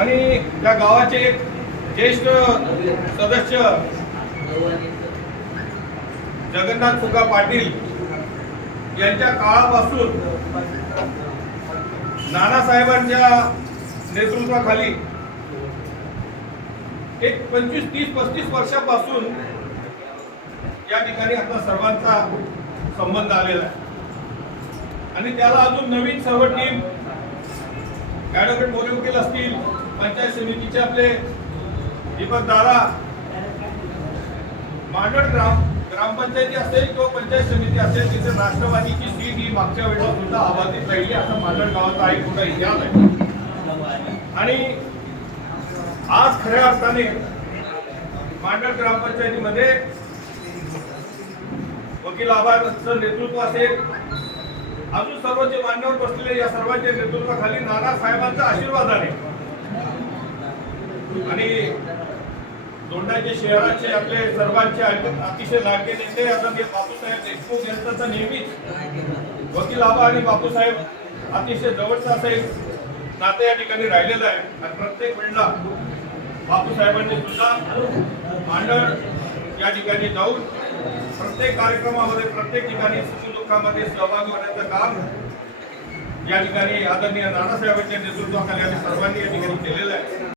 आणि त्या गावाचे एक ज्येष्ठ सदस्य जगन्नाथ फुगा पाटील यांच्या काळापासून नानासाहेबांच्या नेतृत्वाखाली एक 25, 30, 35 वर्षापासून या ठिकाणी आपला सर्वांचा संबंध आलेला आहे आणि त्याला अजून नवीन सर्व टीम ॲडव्होकेट मोरे वकील असतील, पंचायत समितीचे आपले दीपक दादा, मांडळ ग्रामपंचायती असेल किंवा पंचायत समिती असेल, तिथे राष्ट्रवादीची सीट ही मागच्या वेळेला सुद्धा आबाधित राहिली. असं मांडळ गावाचा एक मोठा इतिहास आहे आणि आज खऱ्या अर्थाने मांडळ ग्रामपंचायतीमध्ये वकील आबाचं नेतृत्व असेल, अजून सर्व जे मान्यवर बसलेले या सर्वांच्या नेतृत्वाखाली नानासाहेबांच्या आशीर्वादाने आणि दोंडाचे शहराचे आपले सर्वांचे अतिशय लाडके नेते आदरणीय बापूसाहेब देशमुख यांचा तर नेहमीच वकील आबा आणि बापूसाहेब अतिशय जवळचा असेल नाते या ठिकाणी राहिलेलं आहे आणि प्रत्येक वेळेला बापूसाहेबांनी सुद्धा मांडळ या ठिकाणी जाऊन प्रत्येक कार्यक्रमामध्ये प्रत्येक ठिकाणी सुखदुःखामध्ये सहभागी होण्याचं काम या ठिकाणी आदरणीय नानासाहेबांच्या नेतृत्वाखाली आम्ही सर्वांनी या ठिकाणी केलेलं आहे.